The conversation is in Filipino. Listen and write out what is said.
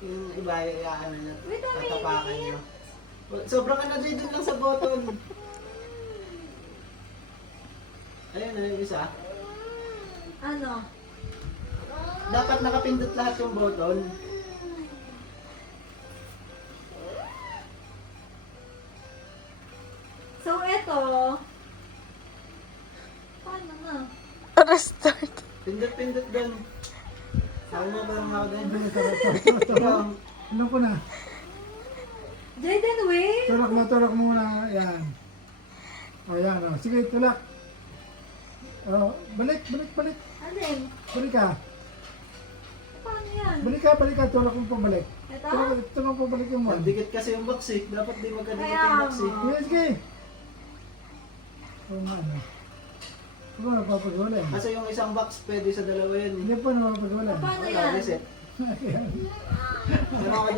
Yung iba, ano nyo, Wait, tatapakan nyo. Sobrang ka na dun lang sa button. Ayun na yung isa. Ano? Dapat nakapindot lahat yung button. So, eto. Paano na? Restart. Pindot dun. Sabi mo parang ako din. Tulak. Ano ko na? Jaden, wait. Tulak muna. Yan. O yan, o. Sige, tulak. O, balik. Alin? Balik ka. Paano yan? Balik ka. Tulak mo pabalik. Ito? Tulak mo pabalik yung one. Dikit kasi yung box eh. Dapat di magkadikit Kaya yung box eh. mo. Sige. O nga, ano. Ano ba napapagwala yan? Kasi yung isang box pwede sa dalawa yun eh. Hindi pa napapagwala. Paano Wala, yan? reset. Meron ka dyan.